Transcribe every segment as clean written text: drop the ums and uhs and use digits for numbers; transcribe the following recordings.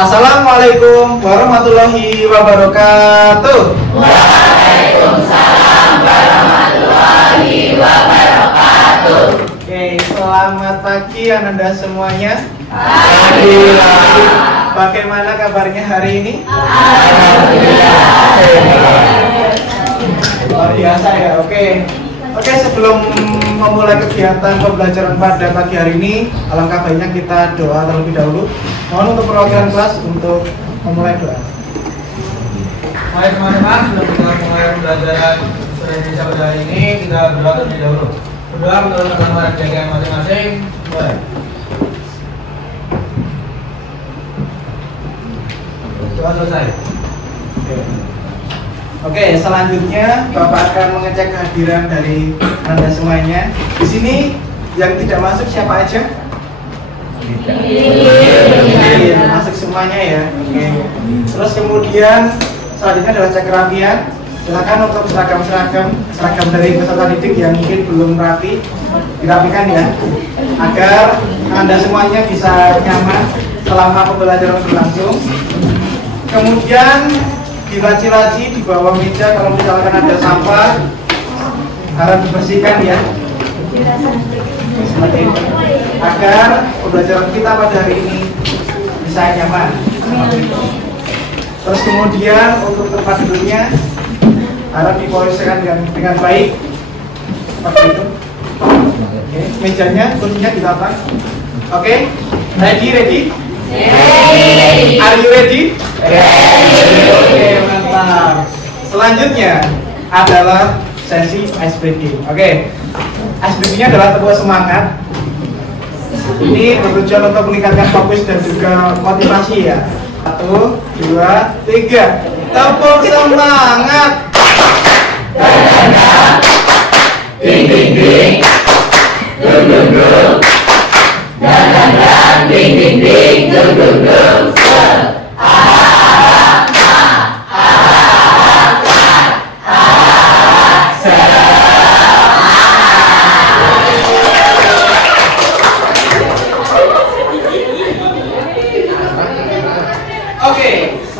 Assalamualaikum warahmatullahi wabarakatuh. Waalaikumsalam warahmatullahi wabarakatuh. Oke, selamat pagi Ananda semuanya. Alhamdulillah. Bagaimana kabarnya hari ini? Alhamdulillah. Luar biasa ya. Oke, sebelum memulai kegiatan pembelajaran pada pagi hari ini, alangkah baiknya kita doa terlebih dahulu. Mohon untuk perwakilan kelas untuk memulai doa. Baik teman-teman, sebelum kita mulai pembelajaran Bahasa Indonesia pada hari ini, kita berdoa terlebih dahulu. Berdoa menurut agama dan keyakinan masing-masing. Mulai. Doa selesai. Oke, selanjutnya Bapak akan mengecek kehadiran dari Anda semuanya. Di sini yang tidak masuk siapa aja? Masuk semuanya ya. Oke. Terus kemudian selanjutnya adalah cek kerapian. Silakan untuk seragam dari peserta didik yang mungkin belum rapi dirapikan ya, agar Anda semuanya bisa nyaman selama pembelajaran berlangsung. Kemudian dilaci-laci di bawah meja kalau misalkan ada sampah harus dibersihkan ya, seperti itu, agar pembelajaran kita pada hari ini bisa nyaman. Terus kemudian untuk tempat duduknya harus diposisikan dengan baik seperti itu. Oke, mejanya kursinya ditata. Oke, ready? Are you ready? Oke, mantap. Selanjutnya adalah sesi ice breaking. Oke, ice breaking-nya adalah tepuk semangat. Ini bertujuan untuk meningkatkan fokus dan juga motivasi ya. 1, 2, 3. Tepuk semangat. Ding ding ding. Dung dung dung. Dan ding ding ding. Dung dung dung.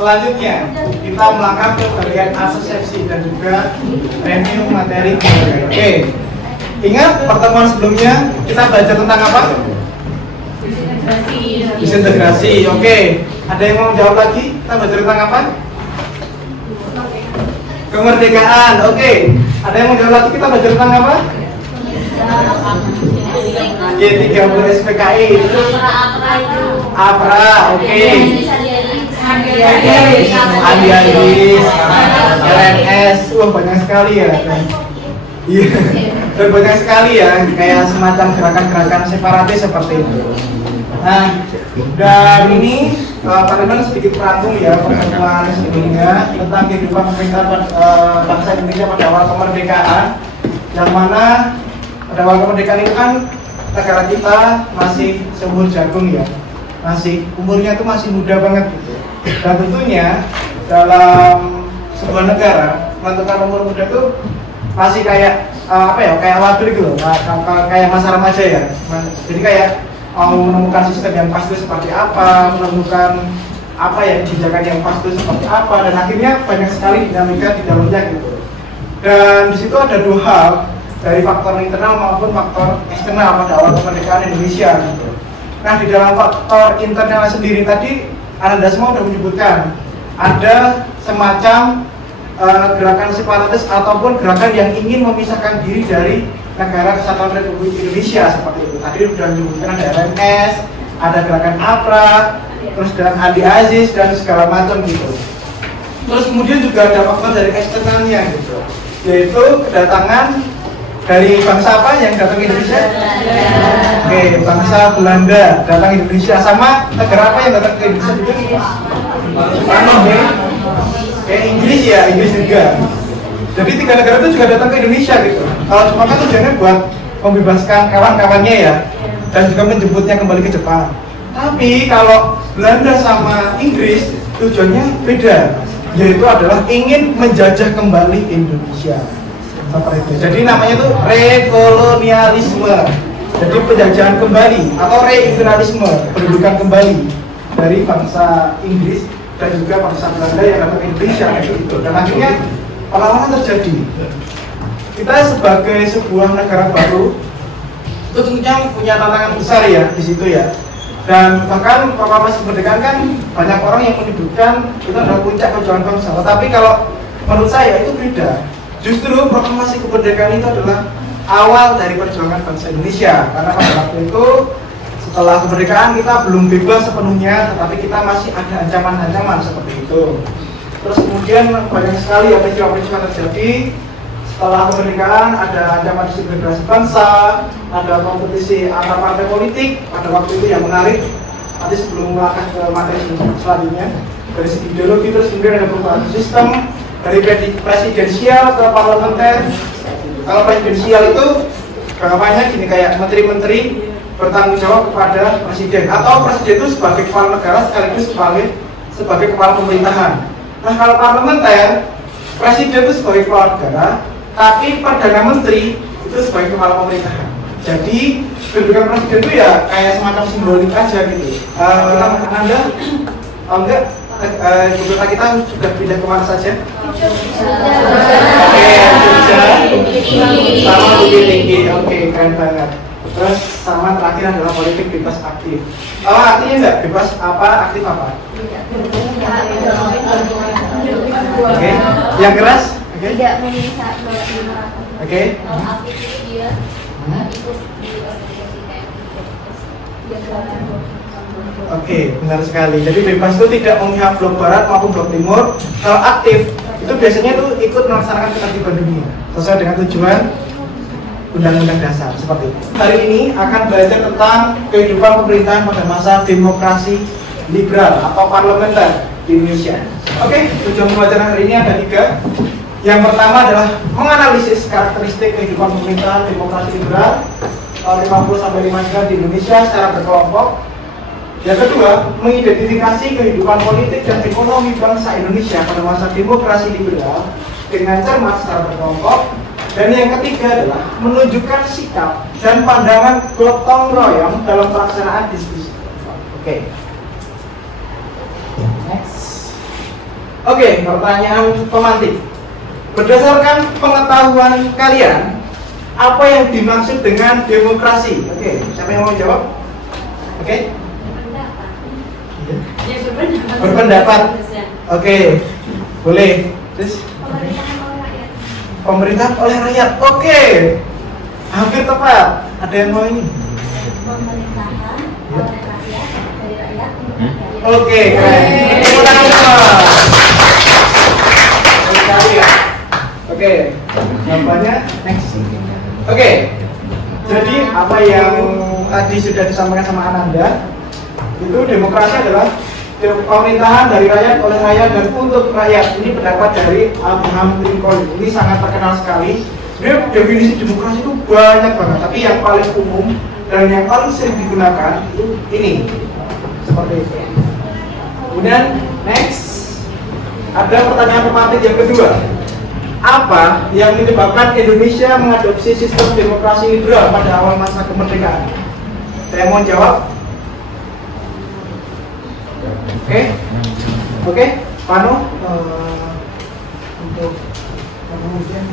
Selanjutnya kita melangkah ke bagian asesepsi dan juga review materi. Oke, ingat pertemuan sebelumnya kita belajar tentang apa? Disintegrasi. Oke, ada yang mau jawab lagi? Kita belajar tentang apa? Kemerdekaan. Oke, ada yang mau jawab lagi? Kita belajar tentang apa? G30 SPKI. APRA. Oke. Andi-andi, LNS, wah banyak sekali ya. Iya, dan banyak sekali ya, kayak semacam gerakan-gerakan separatis seperti itu. Nah, dan ini teman-teman sedikit merangkum ya pertemuan sebelumnya tentang kehidupan pemerintahan bangsa Indonesia pada awal kemerdekaan, yang mana pada awal kemerdekaan itu kan negara kita masih seumur jagung ya, masih umurnya tuh masih muda banget gitu. Dan tentunya dalam sebuah negara menentukan umur muda itu masih kayak kayak labil gitu loh, kayak masa remaja ya. Jadi kayak mau menemukan sistem yang pas itu seperti apa, menemukan apa ya kebijakan yang pas itu seperti apa, dan akhirnya banyak sekali dinamika di dalamnya gitu. Dan di situ ada dua hal, dari faktor internal maupun faktor eksternal pada awal kemerdekaan Indonesia gitu. Nah, di dalam faktor internal sendiri tadi Anda semua sudah menyebutkan ada semacam gerakan separatis ataupun gerakan yang ingin memisahkan diri dari negara kesatuan Republik Indonesia seperti itu. Tadi sudah menyebutkan ada LNS, ada gerakan APRA, terus dan Andi Aziz dan segala macam gitu. Terus kemudian juga ada faktor dari eksternalnya gitu, yaitu kedatangan dari bangsa apa yang datang ke Indonesia? Oke, bangsa Belanda datang ke Indonesia. Sama negara apa yang datang ke Indonesia juga? Inggris ya, Inggris juga. Jadi 3 negara itu juga datang ke Indonesia gitu. Kalau Jepang kan tujuannya buat membebaskan kawan-kawannya ya, dan juga menjemputnya kembali ke Jepang. Tapi kalau Belanda sama Inggris tujuannya beda, yaitu adalah ingin menjajah kembali Indonesia. Seperti itu. Jadi namanya itu rekolonialisme. Jadi penjajahan kembali atau reimperialisme, pendudukan kembali. dari bangsa Inggris dan juga bangsa Belanda yang datang ke Indonesia gitu. Dan akhirnya perlawanan terjadi. Kita sebagai sebuah negara baru itu tentunya punya tantangan besar ya di situ ya. Dan bahkan proklamasi kemerdekaan kan banyak orang yang menyebutkan itu adalah puncak perjuangan bangsa. Tetapi kalau menurut saya itu beda. Justru proklamasi kemerdekaan itu adalah awal dari perjuangan bangsa Indonesia. Karena pada waktu itu setelah kemerdekaan kita belum bebas sepenuhnya, tetapi kita masih ada ancaman-ancaman seperti itu. Terus kemudian banyak sekali peristiwa-peristiwa terjadi. Setelah kemerdekaan ada ancaman disintegrasi bangsa, ada kompetisi antar partai politik pada waktu itu yang menarik. Nanti sebelum melangkah ke materi selanjutnya, dari segi ideologi terus kemudian ada perubahan sistem dari presidensial ke parlementer. Kalau presidensial itu gampannya gini, kayak menteri-menteri bertanggung jawab kepada presiden, atau presiden itu sebagai kepala negara sekaligus sebagai kepala pemerintahan. Nah kalau parlementer, presiden itu sebagai kepala negara, tapi perdana menteri itu sebagai kepala pemerintahan. Jadi kedudukan presiden itu ya kayak semacam simbolik aja gitu. Anda tahu nggak ibu kota kita sudah pindah kemana saja? Oke, Jogja sama Bukit Tinggi. Oke, keren banget. Terus sama terakhir adalah politik bebas aktif. Oh, artinya enggak bebas apa, aktif apa? Oke, yang keras? Oke. Tidak menyiksa Oke. Kalau aktif itu dia ikut di organisasi kayak Oke, benar sekali. Jadi bebas itu tidak memihak blok barat maupun blok timur. Kalau aktif itu biasanya itu ikut melaksanakan ketertiban dunia sesuai dengan tujuan Undang-Undang Dasar seperti itu. Hari ini akan belajar tentang kehidupan pemerintahan pada masa demokrasi liberal atau parlementer di Indonesia. Oke, tujuan pembelajaran hari ini ada 3. Yang pertama adalah menganalisis karakteristik kehidupan pemerintahan demokrasi liberal tahun 50-55 di Indonesia secara berkelompok. Yang kedua, mengidentifikasi kehidupan politik dan ekonomi bangsa Indonesia pada masa demokrasi liberal dengan cermat secara berkelompok. Dan yang ketiga adalah menunjukkan sikap dan pandangan gotong royong dalam pelaksanaan diskusi. Oke. Next. Oke, pertanyaan pemantik. Berdasarkan pengetahuan kalian, apa yang dimaksud dengan demokrasi? Oke, siapa yang mau jawab? Oke. Berpendapat. Oke, boleh. Terus? Pemerintahan oleh rakyat. Oke, hampir tepat. Ada yang mau ini? Pemerintahan oleh rakyat, dari rakyat untuk rakyat. Oke, keren. Tepuk tangan semua. Sekali ya. Oke, jawabannya next. Oke, jadi apa yang tadi sudah disampaikan sama Ananda, itu demokrasi adalah pemerintahan dari rakyat, oleh rakyat, dan untuk rakyat. Ini pendapat dari Abraham Lincoln. Ini sangat terkenal sekali. Sebenarnya definisi demokrasi itu banyak banget, tapi yang paling umum dan yang paling sering digunakan itu ini, seperti itu. Kemudian next, ada pertanyaan pemantik yang kedua. Apa yang menyebabkan Indonesia mengadopsi sistem demokrasi liberal pada awal masa kemerdekaan? Saya mau jawab. Oke, Panu, untuk kemudian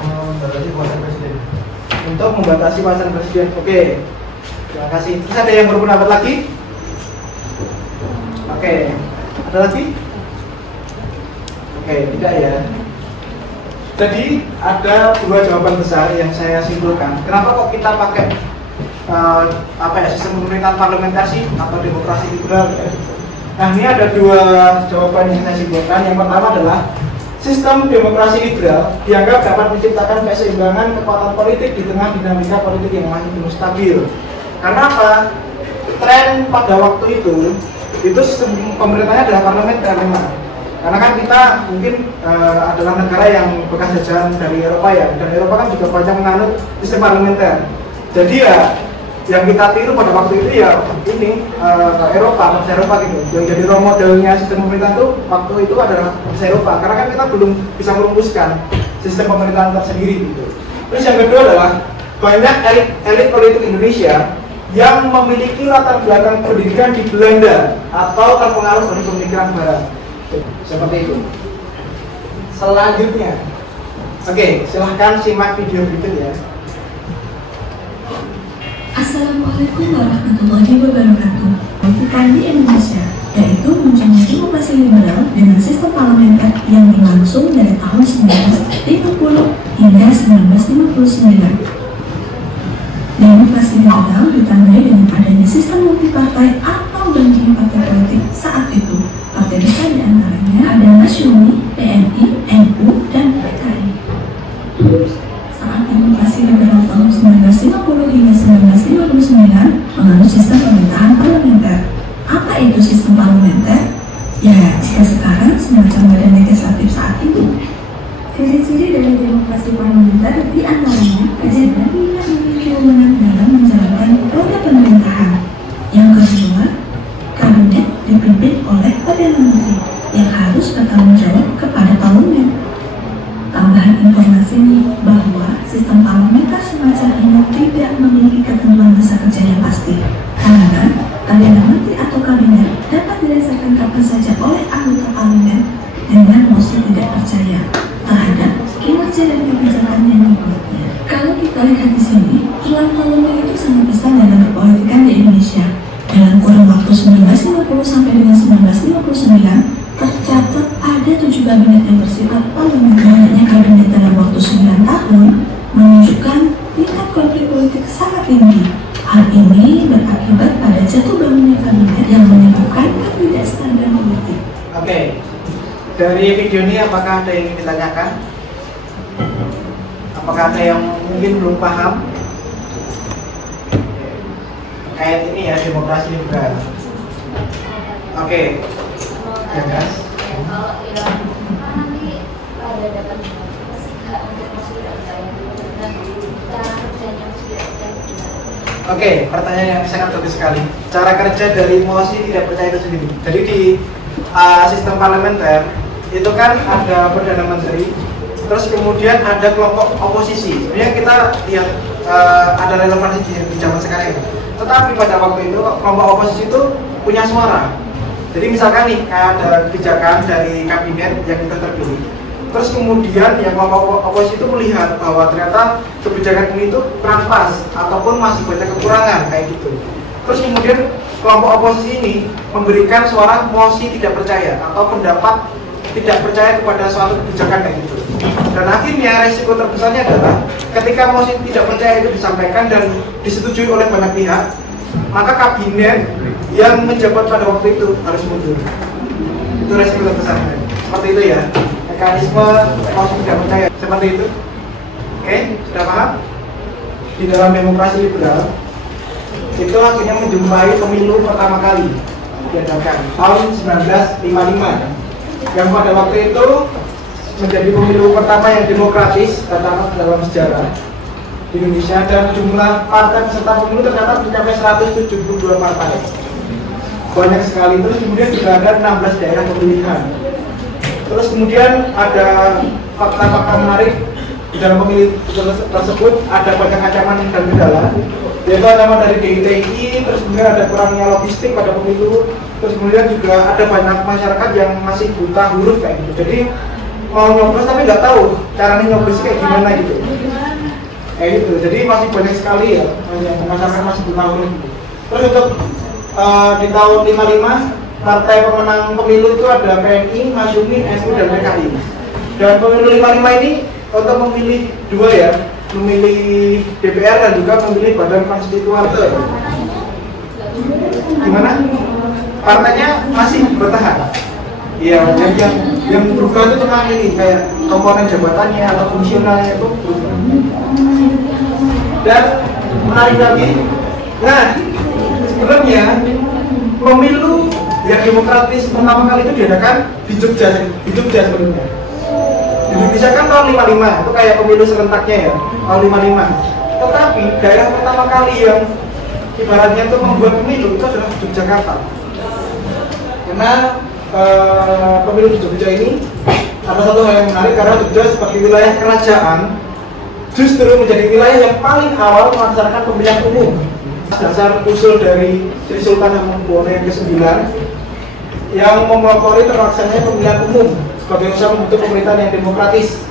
membatasi kuasa presiden. Untuk membatasi kuasa presiden. Oke, terima kasih. Terus ada yang berpendapat lagi? Oke, ada lagi? Oke, tidak ya. Jadi ada 2 jawaban besar yang saya simpulkan. Kenapa kok kita pakai sistem pemerintahan parlementasi atau demokrasi liberal? Nah, ini ada 2 jawaban yang saya simpulkan. Yang pertama adalah sistem demokrasi liberal dianggap dapat menciptakan keseimbangan kekuatan politik di tengah dinamika politik yang masih belum stabil. Karena apa? Tren pada waktu itu sistem pemerintahnya adalah parlementer memang. Karena kan kita mungkin adalah negara yang bekas jajahan dari Eropa ya, dan Eropa kan juga banyak menganut sistem parlementer. Jadi ya yang kita tiru pada waktu itu ya ini Eropa gitu. Yang jadi role modelnya sistem pemerintahan itu waktu itu adalah Eropa. Karena kan kita belum bisa merumuskan sistem pemerintahan tersendiri gitu. Terus yang kedua adalah banyak elit politik Indonesia yang memiliki latar belakang pendidikan di Belanda atau terpengaruh dari pemikiran Barat. Seperti itu. Selanjutnya, oke, silahkan simak video berikut ya. Assalamualaikum warahmatullahi wabarakatuh. Politika di Indonesia, yaitu munculnya demokrasi liberal dengan sistem parlementer yang berlangsung dari tahun 1950 hingga 1959. Demokrasi liberal ditandai dengan adanya sistem multipartai atau banyak partai politik saat itu. Partai besar diantaranya ada Masyumi, PNI, NU, dan PKI. Saat demokrasi liberal tahun 1950 hingga 1959 menganut sistem pemerintahan parlementer. Apa itu sistem parlementer? Ya, jika sekarang semacam badan legislatif saat itu. Ciri-ciri dari demokrasi parlementer diantaranya presiden tidak memiliki wewenang dalam menjalankan roda pemerintahan. Yang kedua, kabinet dipimpin oleh Perdana Menteri yang harus bertanggung jawab kepada parlemen. Tambahan informasi bahwa sistem parlementer semacam ini tidak memiliki ketentuan masa kerja yang pasti, karena Perdana Menteri atau kabinet dapat dirasakan kapan saja oleh anggota parlemen dengan mosi tidak percaya terhadap kinerja dan kebijakan yang dibuatnya. Kalau kita lihat di sini, peran parlemen itu sangat besar dalam berpolitikan di Indonesia. Dalam kurun waktu 1950 sampai dengan 1959, tercatat ada 7 kabinet yang bersifat parlementer. Banyaknya kabinet dalam waktu 9 tahun menunjukkan tingkat konflik politik sangat tinggi. Hal ini berakibat pada jatuh bangunnya kabinet yang menimbulkan ketidakstabilan politik. Oke, dari video ini apakah ada yang ingin ditanyakan? Apakah ada yang mungkin belum paham? Kayak ini ya, demokrasi liberal. Oke, ya guys. Kalau Iran nanti ada dapat Oke, pertanyaan yang sangat bagus sekali. Cara kerja dari mosi tidak percaya itu sendiri. Jadi di sistem parlementer itu kan ada Perdana Menteri, terus kemudian ada kelompok oposisi. Sebenarnya kita lihat ada relevansi di zaman sekarang. Tetapi pada waktu itu kelompok oposisi itu punya suara. Jadi misalkan nih ada kebijakan dari kabinet yang kita terpilih, terus kemudian yang kelompok oposisi itu melihat bahwa ternyata kebijakan ini itu kurang pas ataupun masih banyak kekurangan kayak gitu. Terus kemudian kelompok oposisi ini memberikan suara mosi tidak percaya atau pendapat tidak percaya kepada suatu kebijakan kayak gitu. Dan akhirnya resiko terbesarnya adalah ketika mosi tidak percaya itu disampaikan dan disetujui oleh banyak pihak, maka kabinet yang menjabat pada waktu itu harus mundur. Itu resiko terbesarnya. Seperti itu ya, mekanisme mosi tidak percaya seperti itu. Oke, sudah paham? Di dalam demokrasi liberal itu akhirnya menjumpai pemilu pertama kali diadakan tahun 1955 yang pada waktu itu menjadi pemilu pertama yang demokratis pertama dalam sejarah di Indonesia, dan jumlah partai peserta pemilu tercatat mencapai 172 partai, banyak sekali. Terus kemudian juga ada 16 daerah pemilihan. Terus kemudian ada fakta-fakta menarik di dalam pemilu tersebut. Ada banyak ancaman dan kendala, yaitu ancaman dari DITI, terus kemudian ada kurangnya logistik pada pemilu, terus kemudian juga ada banyak masyarakat yang masih buta huruf kayak gitu. Jadi mau nyoblos tapi nggak tahu caranya nyoblos kayak gimana gitu. Kayak gitu. Jadi masih banyak sekali ya masyarakat masih buta huruf. Terus untuk di tahun 55 partai pemenang pemilu itu ada PNI, Masyumi, NU, dan PKI. Dan pemilu 55 ini untuk memilih dua ya, memilih DPR dan juga memilih badan konstituan. Gimana? Partainya masih bertahan. Iya, yang berubah itu cuma ini kayak komponen jabatannya atau fungsionalnya itu berubah. Dan menarik lagi, nah sebenarnya pemilu yang demokratis pertama kali itu diadakan di Jogja sebenarnya. Di Indonesia kan tahun 55, itu kayak pemilu serentaknya ya, tahun 55. Tetapi daerah pertama kali yang ibaratnya itu membuat pemilu itu adalah Yogyakarta. Karena pemilu di Jogja ini ada satu hal yang menarik, karena Jogja sebagai wilayah kerajaan justru menjadi wilayah yang paling awal melaksanakan pemilihan umum. Dasar usul dari Sri Sultan Hamengkubuwono yang ke-9 yang memelopori terlaksananya pemilihan umum sebagai usaha membentuk pemerintahan yang demokratis.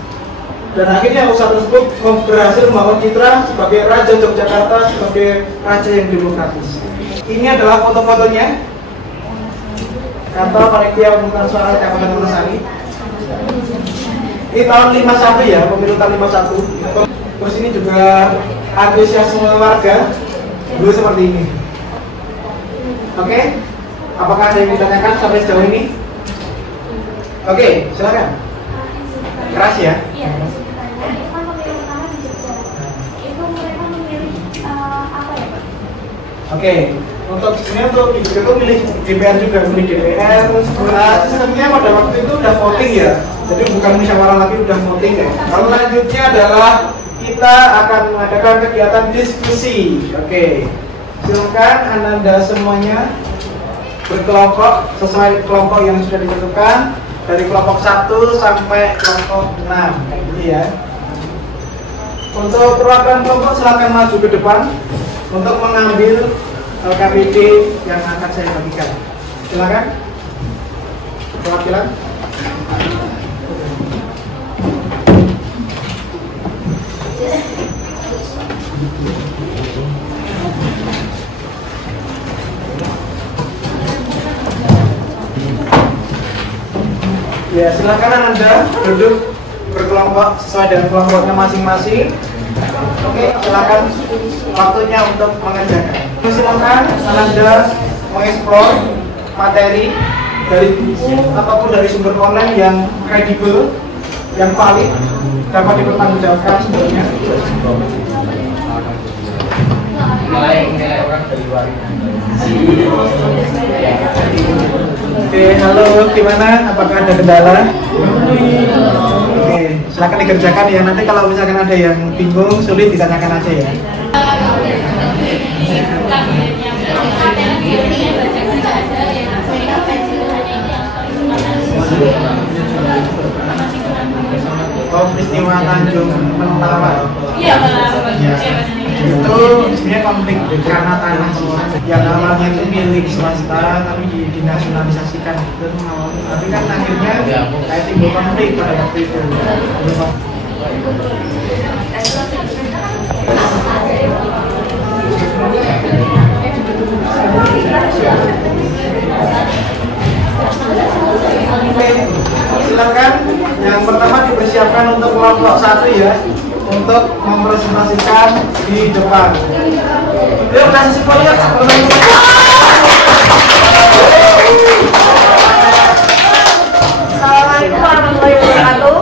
Dan akhirnya usaha tersebut berhasil membangun citra sebagai Raja Yogyakarta sebagai raja yang demokratis. Ini adalah foto-fotonya kantor panitia pemungutan suara Kabupaten Wonosari. Ini tahun 51 ya, pemilu tahun 51. Terus ini juga antusiasme warga dulu seperti ini. Oke, apakah ada yang ditanyakan sampai sejauh ini? Oke, silakan. Keras ya? Iya, itu kan pemilu pertama di Jogja. Itu mereka memilih apa ya, Pak? Oke, untuk sebenarnya untuk di Jogja itu milih DPR juga, milih DPR. Sistemnya pada waktu itu udah voting ya, jadi bukan musyawarah lagi, udah voting ya. Lalu selanjutnya adalah kita akan mengadakan kegiatan diskusi. Oke, silakan Anda semuanya berkelompok sesuai kelompok yang sudah ditentukan dari kelompok 1 sampai kelompok 6 gitu ya. Untuk perwakilan kelompok silakan maju ke depan untuk mengambil LKPD yang akan saya bagikan. Silakan perwakilan. Ya, silakan Anda duduk berkelompok sesuai dengan kelompoknya masing-masing. Oke, silakan waktunya untuk mengerjakan. Silakan Anda mengeksplor materi dari buku ataupun dari sumber online yang kredibel, yang valid, dapat dipertanggungjawabkan sebenarnya. Nilai orang dari luar. Oke, halo, gimana? Apakah ada kendala? Oke, silakan dikerjakan ya. Nanti kalau misalkan ada yang bingung, sulit ditanyakan aja ya. Oh, peristiwa Tanjung Mentawai. Iya, Ya. Itu sebenarnya konflik karena tanah yang awalnya itu milik swasta tapi dinasionalisasikan gitu. Tapi kan akhirnya kayak timbul konflik pada waktu itu. Oke, silakan yang pertama dipersiapkan untuk kelompok 1 ya, untuk mempresentasikan di depan. Yuk kasih semuanya. Assalamualaikum warahmatullahi wabarakatuh.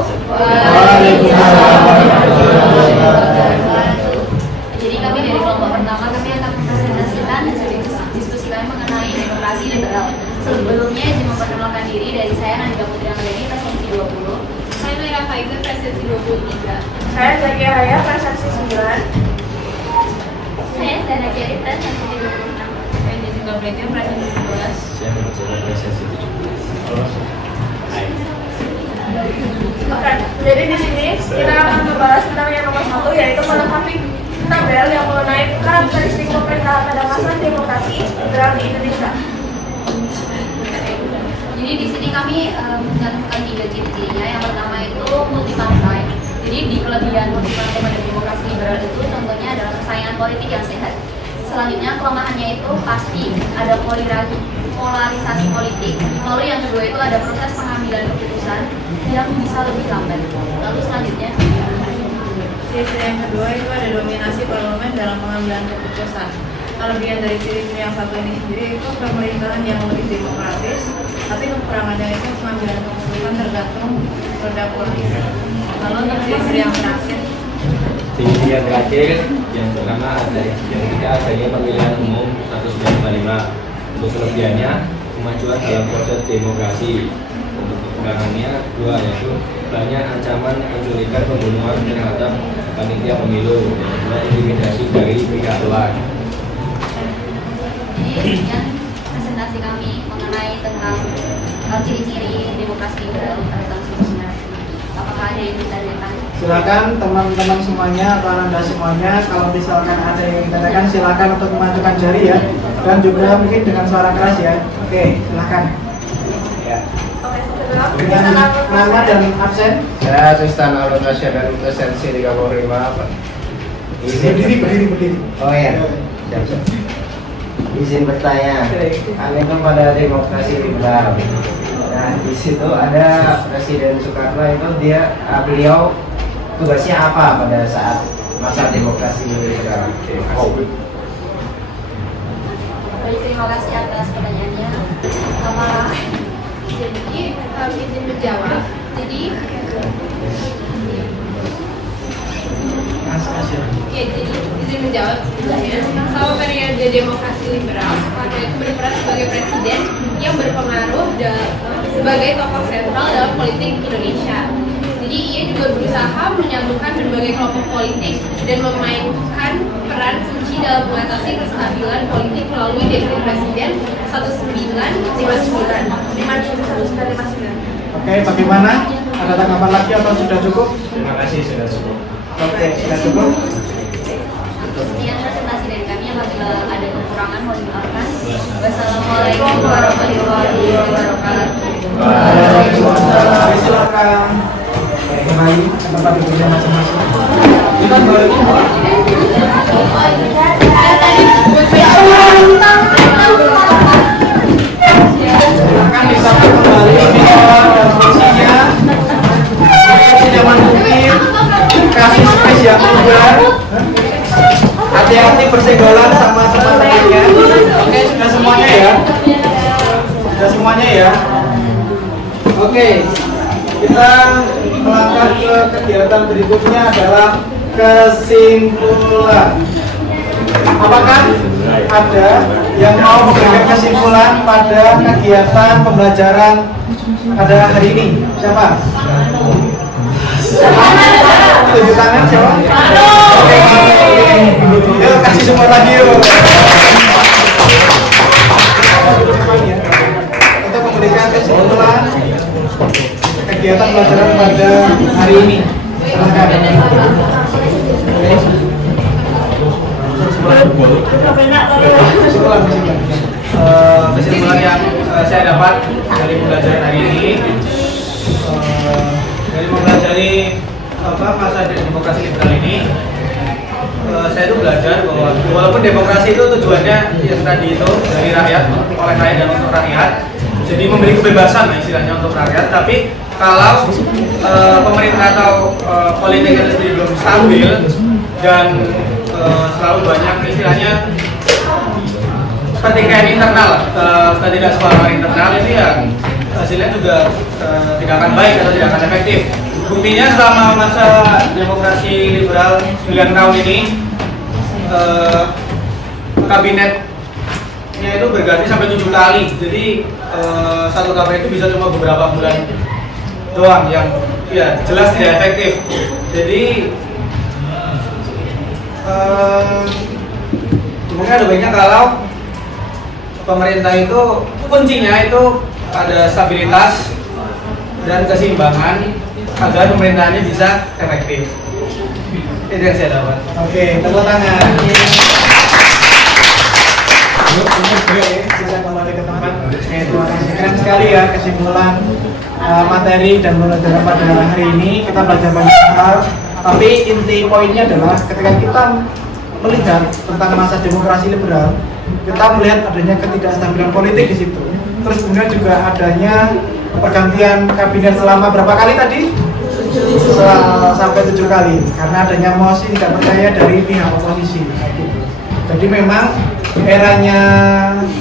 Jadi kami dari kelompok pertama kami akan mempresentasikan hasil diskusi kami mengenai demokrasi liberal. Sebelumnya izin memperkenalkan diri dari saya Nandika Putri Amadani, prestasi 20. Saya Mira Faiza, prestasi 23. Saya Zakia Raya, prestasi 9. Saya Zana Jari, prestasi 26. Saya Jessica Bretio, prestasi 11. Saya mencoba prestasi 17. Jadi di sini kita akan membahas tentang yang nomor 1, yaitu melengkapi tabel yang mengenai karakteristik pemerintahan pada masa demokrasi liberal di Indonesia. Jadi di sini kami mencantumkan 3 ciri-cirinya. Yang pertama itu multi partai. Jadi di kelebihan multi partai pada demokrasi liberal itu contohnya adalah persaingan politik yang sehat. Selanjutnya kelemahannya itu pasti ada polarisasi politik. Lalu yang kedua itu ada proses pengambilan keputusan yang bisa lebih lambat. Lalu selanjutnya Ciri-ciri yang kedua itu ada dominasi parlemen dalam pengambilan keputusan. Kelebihan dari ciri-ciri yang satu ini sendiri itu pemerintahan yang lebih demokratis, tapi kekurangannya itu pengambilan keputusan tergantung produk politik. Lalu untuk ciri-ciri yang terakhir, Ciri yang terakhir, yang pertama ada yang tidak adanya pemilihan umum 195. Untuk kelebihannya, kemajuan dalam proses demokrasi. Untuk kekurangannya, 2 yaitu banyak ancaman penculikan pembunuhan terhadap panitia pemilu dan juga intimidasi dari pihak luar. Jadi sekian presentasi kami mengenai tentang ciri-ciri demokrasi liberal pada tahun 1995. Apakah apakah ada yang ditanyakan? Silakan teman-teman semuanya atau Anda semuanya, kalau misalkan ada yang ditanyakan silakan untuk memajukan jari ya, dan juga mungkin dengan suara keras ya. Oke, silakan. Ya. Dengan nama dan absen. Saya Tristan Alontasya dan presensi 35. Berdiri. Oh ya, siap. Izin bertanya, kami kepada demokrasi liberal. Nah, di situ ada Presiden Soekarno itu beliau tugasnya apa pada saat masa demokrasi liberal? Baik, terima kasih atas pertanyaannya. Jadi izin menjawab. Jadi jadi izin menjawab sebenarnya selama periode demokrasi liberal, Soekarno itu berperan sebagai presiden yang berpengaruh sebagai tokoh sentral dalam politik Indonesia. Jadi ia juga berusaha menyambungkan berbagai kelompok politik dan memainkan peran kunci dalam mengatasi kestabilan politik melalui dekret presiden 1959. Oke, bagaimana? Ada tanggapan lagi atau sudah cukup? Terima kasih, sudah cukup. Oke, sudah cukup. Sekian presentasi dari kami. Apabila ada kekurangan mohon dimaafkan. Wassalamualaikum warahmatullahi wabarakatuh. Silakan kembali ke tempat duduknya masing-masing. Kita silakan disapa kembali minimal dan kursinya. Jangan mungkin kasih space yang lebar. Hati-hati bersenggolan sama teman-temannya. Oke, sudah semuanya ya. Sudah semuanya ya. Oke, kita melangkah ke kegiatan berikutnya adalah kesimpulan. Apakah ada yang mau memberikan kesimpulan pada kegiatan pembelajaran pada hari ini? Siapa? Tunjuk tangan siapa? Oke, yuk kasih support lagi yuk. Untuk memberikan kesimpulan kegiatan pembelajaran pada hari ini. Silakan. Kesimpulan yang saya dapat dari pembelajaran hari ini, dari mempelajari masa demokrasi liberal ini, saya itu belajar bahwa walaupun demokrasi itu tujuannya yang tadi itu dari rakyat, oleh rakyat dan untuk rakyat, jadi memberi kebebasan istilahnya untuk rakyat, tapi kalau pemerintah atau politik itu sendiri belum stabil dan selalu banyak istilahnya pertikaian internal, ketidaksepahaman internal, ini ya hasilnya juga tidak akan baik atau tidak akan efektif. Buktinya selama masa demokrasi liberal 9 tahun ini, kabinetnya itu berganti sampai 7 kali. Jadi satu kabinet itu bisa cuma beberapa bulan doang, yang ya jelas tidak efektif. Jadi mungkin ada baiknya kalau pemerintah itu kuncinya itu ada stabilitas dan keseimbangan agar pemerintahannya bisa efektif. Itu yang saya dapat. Oke, tepuk tangan. Bisa kembali ke tempat. Terima kasih. Keren sekali ya kesimpulan materi dan pembelajaran pada hari ini. Kita belajar banyak hal, tapi inti poinnya adalah ketika kita melihat tentang masa demokrasi liberal, kita melihat adanya ketidakstabilan politik di situ. Terus kemudian juga adanya pergantian kabinet selama berapa kali tadi? Sampai 7 kali, karena adanya mosi tidak percaya dari pihak oposisi. Jadi memang eranya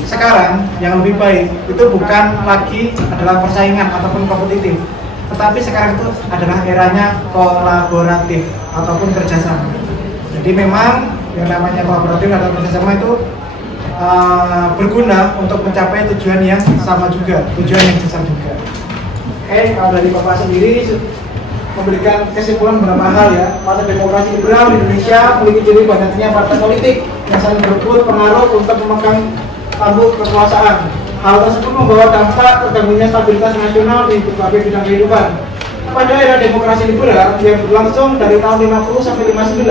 sekarang yang lebih baik itu bukan lagi adalah persaingan ataupun kompetitif, tetapi sekarang itu adalah eranya kolaboratif ataupun kerjasama. Jadi memang yang namanya kolaboratif atau kerjasama itu berguna untuk mencapai tujuan yang sama juga, tujuan yang besar juga. Oke, kalau dari Bapak sendiri memberikan kesimpulan beberapa hal ya. Masa demokrasi liberal di Indonesia memiliki ciri banyaknya partai politik yang saling berebut pengaruh untuk memegang tampuk kekuasaan. Hal tersebut membawa dampak terganggunya stabilitas nasional di berbagai bidang kehidupan. pada era demokrasi liberal yang berlangsung dari tahun 50 sampai 59,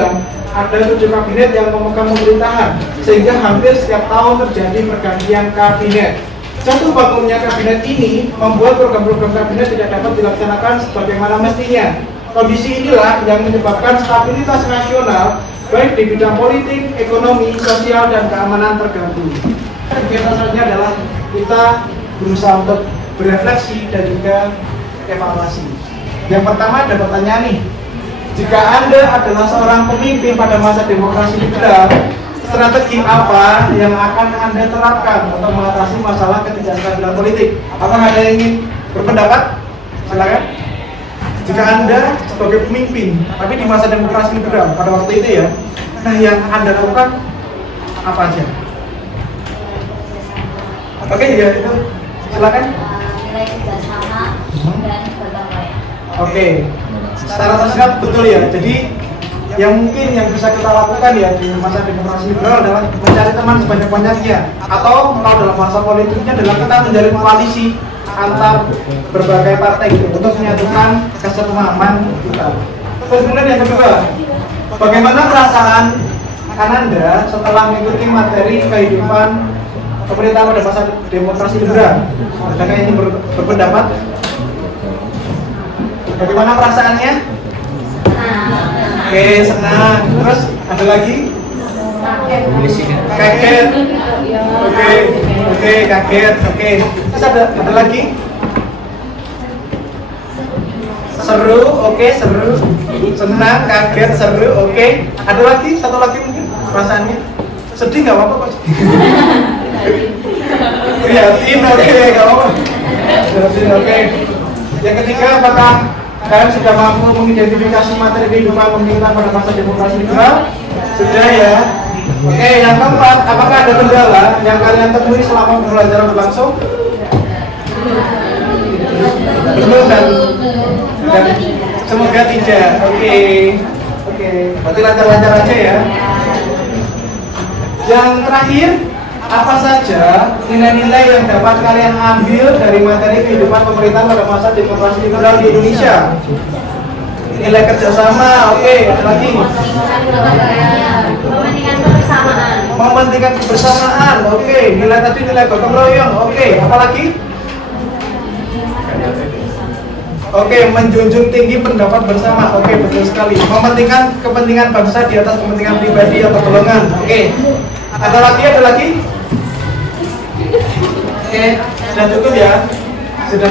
ada 7 kabinet yang memegang pemerintahan, sehingga hampir setiap tahun terjadi pergantian kabinet. Jatuh bangunnya kabinet ini membuat program-program kabinet tidak dapat dilaksanakan sebagaimana mestinya. Kondisi inilah yang menyebabkan stabilitas nasional baik di bidang politik, ekonomi, sosial, dan keamanan terganggu. Kegiatan selanjutnya adalah kita berusaha untuk berefleksi dan juga evaluasi. Yang pertama ada pertanyaan nih, jika Anda adalah seorang pemimpin pada masa demokrasi liberal, strategi apa yang akan Anda terapkan untuk mengatasi masalah ketidakstabilan politik? Apakah ada yang ingin berpendapat? Silakan. Jika Anda sebagai pemimpin, tapi di masa demokrasi liberal pada waktu itu ya, nah yang Anda lakukan apa aja? Oke, ya itu silakan. Nilai kerjasama dan gotong royong. Oke, secara tersingkat betul ya. Jadi yang mungkin yang bisa kita lakukan ya di masa demokrasi liberal adalah mencari teman sebanyak-banyaknya, atau kalau dalam masa politiknya adalah kita menjalin koalisi antar berbagai partai gitu, untuk menyatukan kesepahaman kita. Terus kemudian yang kedua, bagaimana perasaan Anda setelah mengikuti materi kehidupan pemerintahan pada masa demokrasi liberal? Adakah yang ingin berpendapat? Bagaimana perasaannya? Oke, senang. Terus ada lagi? Kaget. Oke, kaget. Oke. Terus ada lagi? Seru. Oke, seru. Senang, kaget, seru. Oke. Ada lagi? Satu lagi mungkin perasaannya? Sedih nggak apa-apa kok. Prihatin, oke, nggak apa-apa. Oke. Yang ketiga, apakah kalian sudah mampu mengidentifikasi materi kehidupan pemerintahan pada masa demokrasi liberal? Sudah ya. Oke, yang keempat, apakah ada kendala yang kalian temui selama pembelajaran berlangsung? Belum dan semoga tidak. Oke, berarti lancar-lancar aja ya. Yang terakhir, apa saja nilai-nilai yang dapat kalian ambil dari materi kehidupan pemerintahan pada masa demokrasi liberal di Indonesia? Nilai kerjasama, oke, ada lagi. Mementingkan kebersamaan, oke. Nilai tadi nilai gotong royong, oke. Apalagi? Oke, menjunjung tinggi pendapat bersama, oke, betul sekali. Mementingkan kepentingan bangsa di atas kepentingan pribadi atau golongan, oke. Ada lagi? Oke, sudah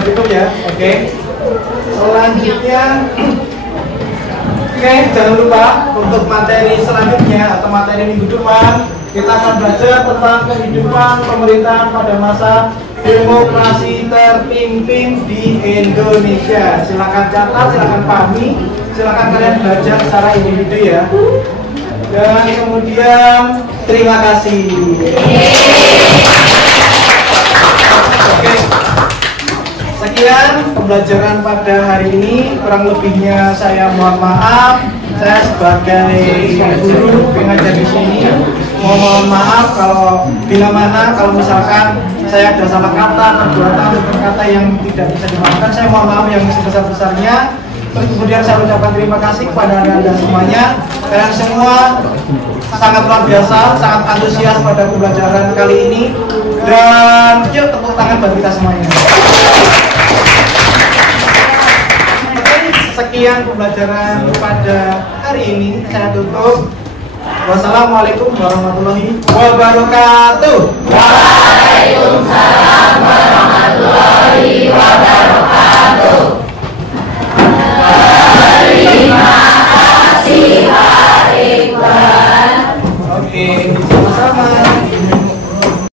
cukup ya, oke. Selanjutnya, oke, jangan lupa untuk materi selanjutnya atau materi minggu depan kita akan belajar tentang kehidupan pemerintahan pada masa demokrasi terpimpin di Indonesia. Silakan catat, silakan pahami, silakan kalian belajar secara individu ya. Dan kemudian terima kasih. Oke. Sekian pembelajaran pada hari ini, kurang lebihnya saya mohon maaf. Saya sebagai guru pengajar di sini mohon maaf kalau bila mana kalau misalkan saya ada salah kata, perbuatan, kata yang tidak bisa dimaafkan, saya mohon maaf yang sebesar-besarnya. Terus kemudian saya ucapkan terima kasih kepada Anda semuanya. Kalian semua sangat luar biasa, sangat antusias pada pembelajaran kali ini. Dan yuk tepuk tangan buat kita semuanya. Sekian pembelajaran pada hari ini, saya tutup. Wassalamualaikum warahmatullahi wabarakatuh. Waalaikumsalam warahmatullahi wabarakatuh.